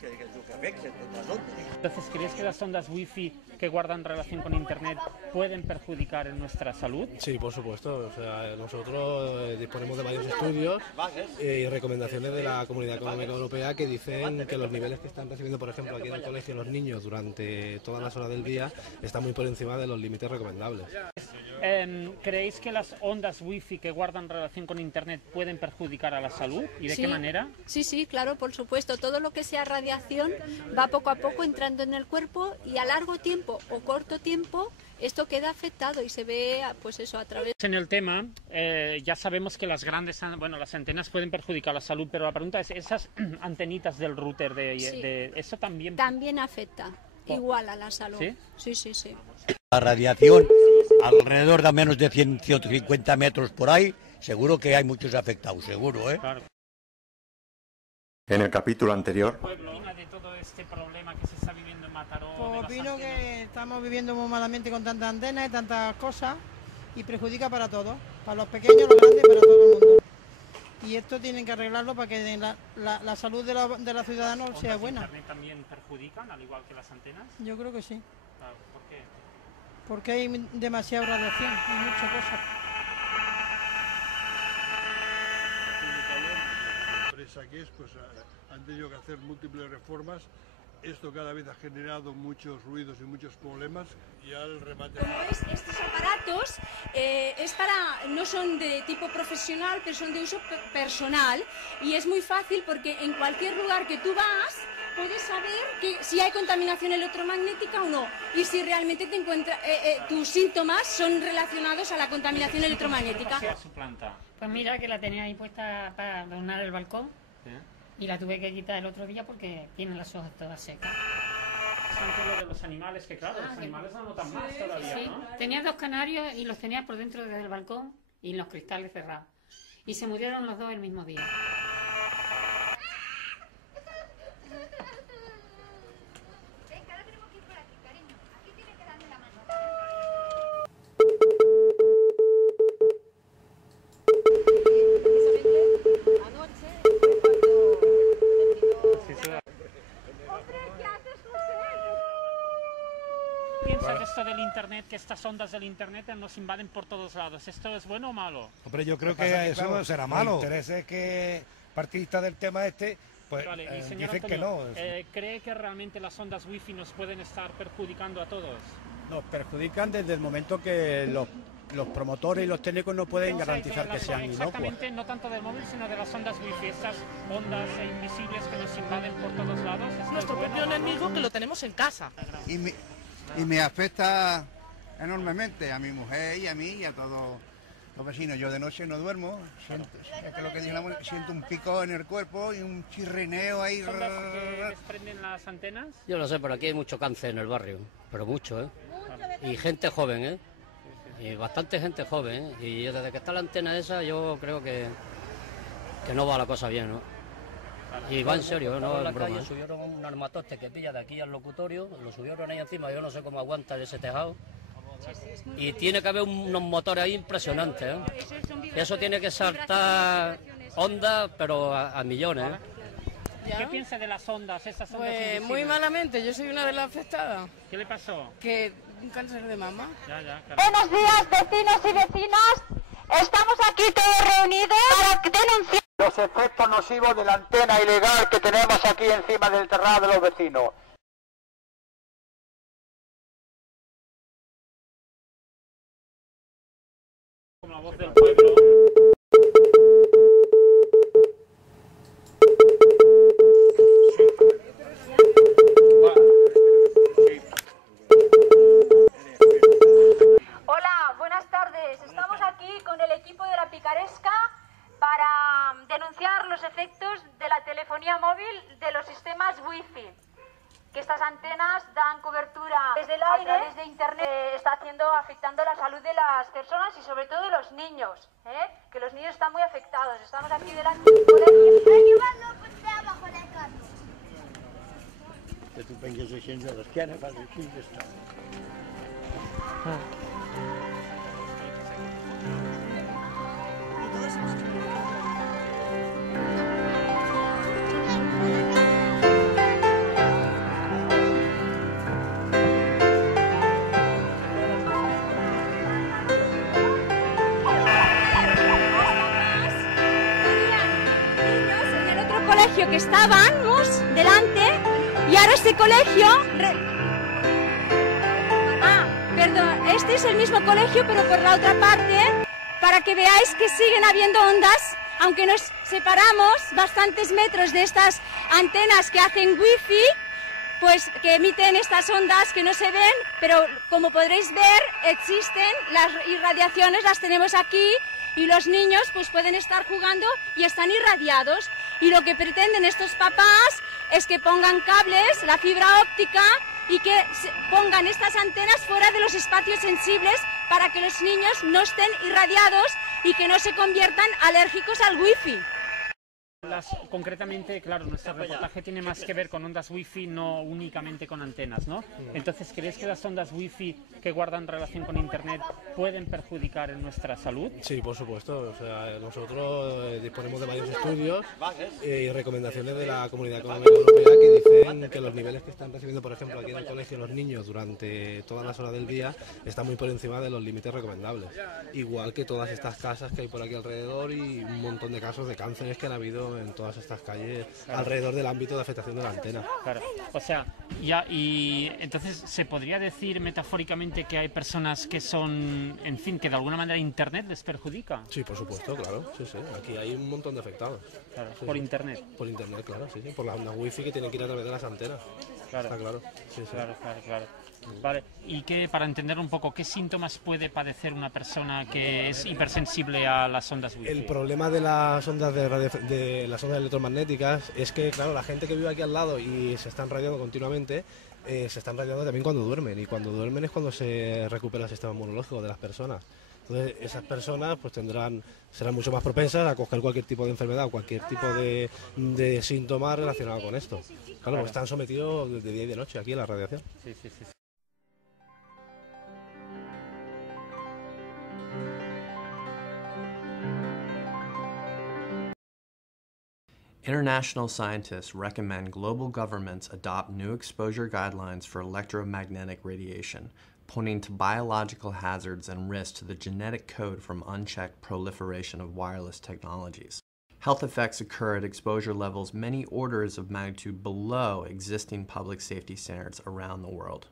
que afecten las ondas. Entonces, ¿crees que las ondas wifi que guardan relación con Internet pueden perjudicar en nuestra salud? Sí, por supuesto. O sea, nosotros disponemos de varios estudios y recomendaciones de la Comunidad Económica Europea que dicen que los niveles que están recibiendo, por ejemplo, aquí en el colegio los niños durante todas las horas del día están muy por encima de los límites recomendables. ¿Creéis que las ondas wifi que guardan relación con Internet pueden perjudicar a la salud? ¿Y de qué manera? Sí, claro, por supuesto. Todo lo que sea radiación va poco a poco entrando en el cuerpo y a largo tiempo o corto tiempo esto queda afectado y se ve, pues eso, a través... En el tema, ya sabemos que las las antenas pueden perjudicar la salud, pero la pregunta es, ¿esas antenitas del router, de eso también? También afecta, igual a la salud. ¿Sí? Sí. La radiación, alrededor de menos de 150 metros por ahí, seguro que hay muchos afectados, seguro, ¿eh? Claro. En el capítulo anterior... ¿Qué opina de todo este problema que se está viviendo en Mataró? Pues opino que estamos viviendo muy malamente con tantas antenas y tantas cosas y perjudica para todos, para los pequeños, los grandes, para todo el mundo. Y esto tienen que arreglarlo para que la salud de los ciudadanos sea buena. ¿Internet también perjudican, al igual que las antenas? Yo creo que sí. Claro, ¿por qué? Porque hay demasiada radiación y muchas cosas. Aquí pues han tenido que hacer múltiples reformas. Esto cada vez ha generado muchos ruidos y muchos problemas. Y al remate... Estos aparatos no son de tipo profesional, pero son de uso personal. Y es muy fácil porque en cualquier lugar que tú vas puedes saber si hay contaminación electromagnética o no. Y si realmente te encuentras, tus síntomas son relacionados a la contaminación electromagnética. ¿Qué es su planta? Pues mira, que la tenía ahí puesta para adornar el balcón. ¿Sí? Y la tuve que quitar el otro día porque tiene las hojas todas secas. Es lo de los animales, que claro, los animales no notan más todavía, sí. ¿no? Tenía 2 canarios y los tenía por dentro del balcón y los cristales cerrados. Y se murieron los 2 el mismo día. ¿Piensas esto del Internet, que estas ondas del Internet nos invaden por todos lados? ¿Esto es bueno o malo? Hombre, yo creo que eso claro, será malo. Lo interés es que partistas del tema pues vale, y señor dicen Antonio, que no. ¿Cree que realmente las ondas wifi nos pueden estar perjudicando a todos? Nos perjudican desde el momento que los promotores y los técnicos no pueden garantizar que sean inocuos. Exactamente, no tanto del móvil, sino de las ondas wifi, estas ondas invisibles que nos invaden por todos lados. Nuestro propio enemigo, que lo tenemos en casa. Y me afecta enormemente a mi mujer y a mí y a todos los vecinos. Yo de noche no duermo, siento un pico en el cuerpo y un chirrineo ahí. ¿Son las que desprenden las antenas? Yo lo sé, pero aquí hay mucho cáncer en el barrio, pero mucho, ¿eh? Y gente joven, ¿eh? Y bastante gente joven, ¿eh? Y desde que está la antena esa yo creo que no va la cosa bien, ¿no? Y va en serio, no es broma. Subieron un armatoste que pilla de aquí al locutorio, lo subieron ahí encima, yo no sé cómo aguanta ese tejado. Y tiene que haber unos motores ahí impresionantes, ¿eh? Y eso tiene que saltar ondas, pero a millones, ¿eh? ¿Qué piensa de las ondas, esas ondas Pues invisibles? muy malamente, yo soy una de las afectadas. ¿Qué le pasó? Que un cáncer de mama. Ya, claro. Buenos días, vecinos y vecinas. Estamos aquí todos reunidos para denunciar los efectos nocivos de la antena ilegal que tenemos aquí encima del terrado de los vecinos. Como la voz del pueblo. Hola, buenas tardes. Estamos aquí con el equipo de la Picaresca para denunciar los efectos de la telefonía móvil de los sistemas wifi. Que estas antenas dan cobertura desde el aire, a través de internet, está afectando la salud de las personas y sobre todo de los niños, que los niños están muy afectados. Estamos aquí delante del colegio. Que tu pengues així de l'esquena, fas així i ja està. colegio que estábamos delante y ahora este colegio... Perdón, este es el mismo colegio pero por la otra parte, para que veáis que siguen habiendo ondas, aunque nos separamos bastantes metros de estas antenas que hacen wifi, pues que emiten estas ondas que no se ven, pero como podréis ver existen, las irradiaciones las tenemos aquí y los niños pues pueden estar jugando y están irradiados. Y lo que pretenden estos papás es que pongan cables, la fibra óptica, y que pongan estas antenas fuera de los espacios sensibles para que los niños no estén irradiados y que no se conviertan alérgicos al wifi. Concretamente, claro, nuestro reportaje tiene más que ver con ondas wifi, no únicamente con antenas, ¿no? Entonces, ¿crees que las ondas wifi que guardan relación con internet pueden perjudicar en nuestra salud? Sí, por supuesto. O sea, nosotros disponemos de varios estudios y recomendaciones de la Comunidad Económica Europea que dicen que los niveles que están recibiendo, por ejemplo, aquí en el colegio los niños durante todas las horas del día están muy por encima de los límites recomendables. Igual que todas estas casas que hay por aquí alrededor y un montón de casos de cánceres que han habido en todas estas calles alrededor del ámbito de afectación de la antena. Claro, o sea, y entonces se podría decir metafóricamente que hay personas que son, en fin, que de alguna manera internet les perjudica. Sí, por supuesto, claro, sí, sí. Aquí hay un montón de afectados. Claro, sí, por sí. internet. Por internet, claro, sí, sí. Por las ondas wifi que tienen que ir a través de las antenas. Claro. Está claro. Sí, sí. Claro. Vale, y que para entender un poco, ¿qué síntomas puede padecer una persona que es hipersensible a las ondas wifi? El problema de las ondas de las ondas electromagnéticas es que, claro, la gente que vive aquí al lado y se están radiando continuamente, se están radiando también cuando duermen, y cuando duermen es cuando se recupera el sistema inmunológico de las personas. Entonces esas personas pues serán mucho más propensas a coger cualquier tipo de enfermedad o cualquier tipo de síntoma relacionado con esto. Claro, porque están sometidos de día y de noche aquí a la radiación. Sí. International scientists recommend global governments adopt new exposure guidelines for electromagnetic radiation, pointing to biological hazards and risks to the genetic code from unchecked proliferation of wireless technologies. Health effects occur at exposure levels many orders of magnitude below existing public safety standards around the world.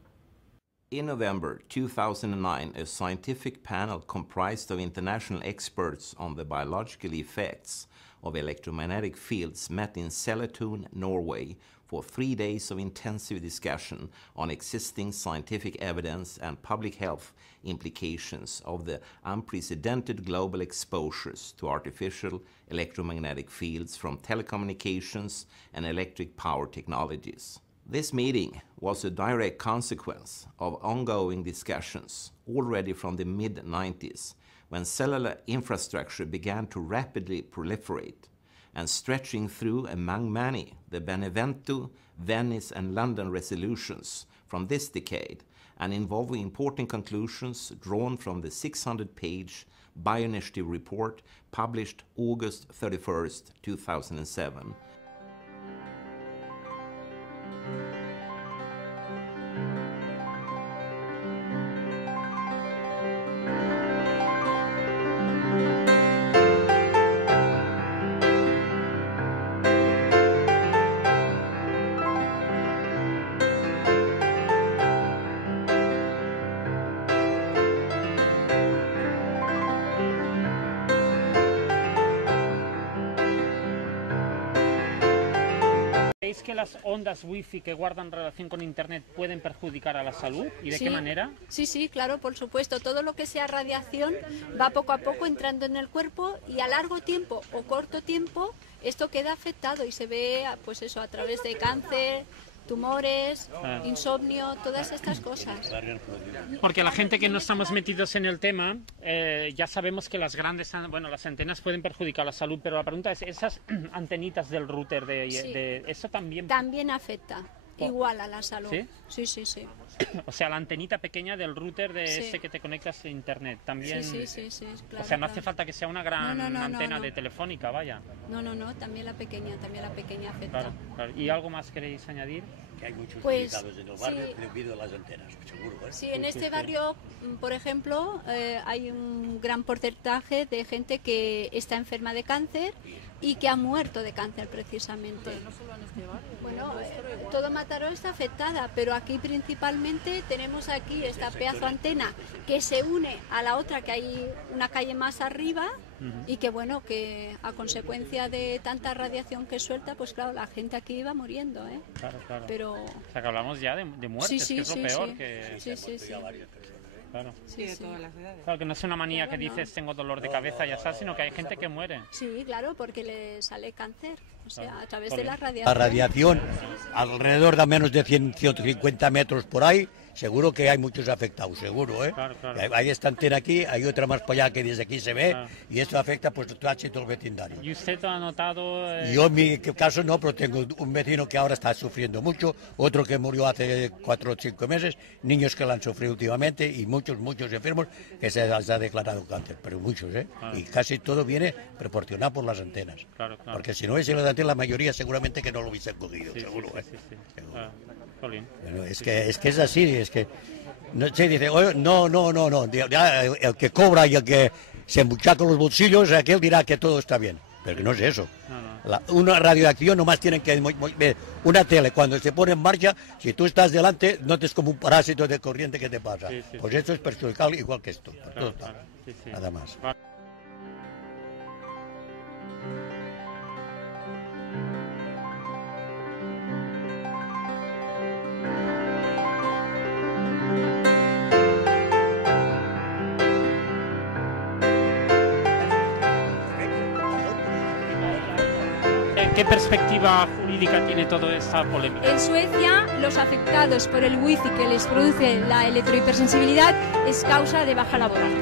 In November 2009, a scientific panel comprised of international experts on the biological effects of electromagnetic fields met in Sellaton, Norway, for 3 days of intensive discussion on existing scientific evidence and public health implications of the unprecedented global exposures to artificial electromagnetic fields from telecommunications and electric power technologies. This meeting was a direct consequence of ongoing discussions already from the mid-90s, when cellular infrastructure began to rapidly proliferate, and stretching through, among many, the Benevento, Venice and London resolutions from this decade, and involving important conclusions drawn from the 600-page Bioinitiative report published August 31st, 2007. ¿Creéis que las ondas wifi que guardan relación con internet pueden perjudicar a la salud? ¿Y de qué manera? Sí, claro, por supuesto. Todo lo que sea radiación va poco a poco entrando en el cuerpo y a largo tiempo o corto tiempo esto queda afectado y se ve pues eso a través de cáncer, tumores, insomnio, todas estas cosas. Porque la gente que no estamos metidos en el tema, ya sabemos que las las antenas pueden perjudicar la salud, pero la pregunta es, ¿esas antenitas del router de eso también? También afecta, igual a la salud. ¿Sí? Sí. O sea, la antenita pequeña del router de ese que te conectas a internet, también... Sí, claro. O sea, no hace falta que sea una gran antena de telefónica, vaya. No, también la pequeña afecta. Claro. ¿Y algo más queréis añadir? Que hay muchos Pues, ubicados en el barrio sí. debido a las antenas, seguro. ¿eh? Sí, en este barrio, por ejemplo, hay un gran porcentaje de gente que está enferma de cáncer y que ha muerto de cáncer precisamente. Pero no solo en este barrio. Bueno, todo Mataró está afectada, pero aquí principalmente tenemos aquí esta pedazo antena que se une a la otra, que hay una calle más arriba, y que bueno, que a consecuencia de tanta radiación que suelta, pues claro, la gente aquí iba muriendo, ¿eh? Claro, claro. Pero... O sea, que hablamos ya de muertes, Sí, que es lo sí, peor. sí. Que... Sí. Claro. Sí, de todas las edades. Claro, que no es una manía Claro, que dices no. tengo dolor de cabeza y ya está, sino que hay gente que muere. Sí, claro, porque le sale cáncer, o sea, Claro. a través Joder. de la radiación. La radiación, alrededor de menos de 150 metros por ahí, seguro que hay muchos afectados, seguro, ¿eh? Claro, claro. Hay esta antena aquí, hay otra más para allá que desde aquí se ve, Claro. y esto afecta pues casi todo el vecindario. ¿Y usted ha notado...? Yo en mi caso no, pero tengo un vecino que ahora está sufriendo mucho, otro que murió hace 4 o 5 meses, niños que lo han sufrido últimamente y muchos enfermos que se les ha declarado cáncer, pero muchos, ¿eh? Claro. Y casi todo viene proporcionado por las antenas. Claro, claro. Porque si no hubiese las antenas, la mayoría seguramente que no lo hubiesen cogido, Sí, seguro, sí, ¿eh? sí, sí. Claro. Jolín. Bueno, es que es así, es que no se dice, "Oye, no, ya el que cobra y el que se embuchaca los bolsillos, aquel dirá que todo está bien, pero que no es eso. Una radioacción nomás tienen que ver una tele cuando se pone en marcha, si tú estás delante, notes como un parásito de corriente que te pasa. Sí, sí, Pues sí. esto es perjudicial igual que esto, por Claro, todo está. claro. Sí, sí. Nada más. ¿Qué perspectiva jurídica tiene toda esta polémica? En Suecia, los afectados por el wifi que les produce la electrohipersensibilidad es causa de baja laboral.